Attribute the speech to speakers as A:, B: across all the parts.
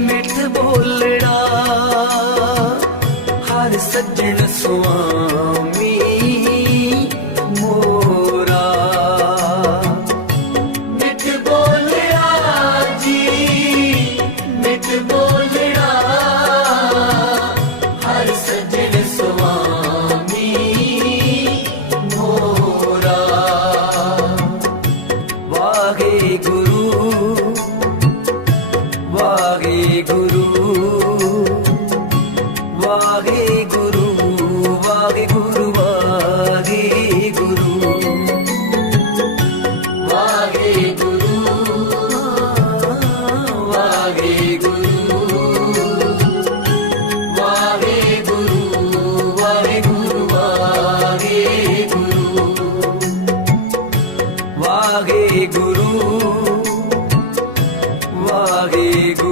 A: ਮਿੱਠ ਬੋਲਣਾ, ਹਰ ਸੱਜਣ ਸੁਆਮੀ ਮੋਰਾ। ਮਿੱਠ ਬੋਲਣਾ ਜੀ, ਮਿੱਠ ਬੋਲਣਾ, ਹਰ ਸੱਜਣ ਸੁਆਮੀ ਮੋਰਾ। ਵਾਹਿਗੁਰੂ ਵਾਹਿਗੁਰੂ ਵਾਹਿਗੁਰੂ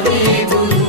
A: حبيب